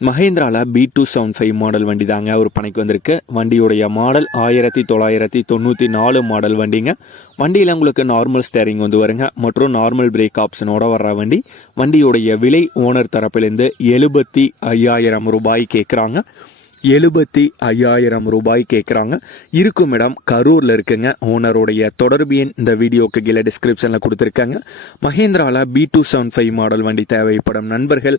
மஹேந்திராவில் B two seven five model வண்டி தாங்க ஒரு பணிக்கு வந்திருக்கு. வண்டியுடைய மாடல் ஆயிரத்தி தொள்ளாயிரத்தி தொண்ணூற்றி நாலு மாடல் வண்டிங்க. வண்டியில் உங்களுக்கு நார்மல் ஸ்டேரிங் வந்து வருங்க. மற்றும் நார்மல் பிரேக் ஆப்ஷனோட வர்ற வண்டி. வண்டியுடைய விலை ஓனர் தரப்பிலிருந்து எழுபத்தி ஐயாயிரம் ரூபாய் கேட்குறாங்க எழுபத்தி ஐயாயிரம் ரூபாய் கேட்குறாங்க இருக்கும் இடம் கரூரில் இருக்குங்க. ஓனருடைய தொடர்பு எண் இந்த வீடியோக்கு கீழே டிஸ்கிரிப்ஷனில் கொடுத்துருக்காங்க. மஹேந்திராவில் B two seven five model வண்டி தேவைப்படும் நண்பர்கள்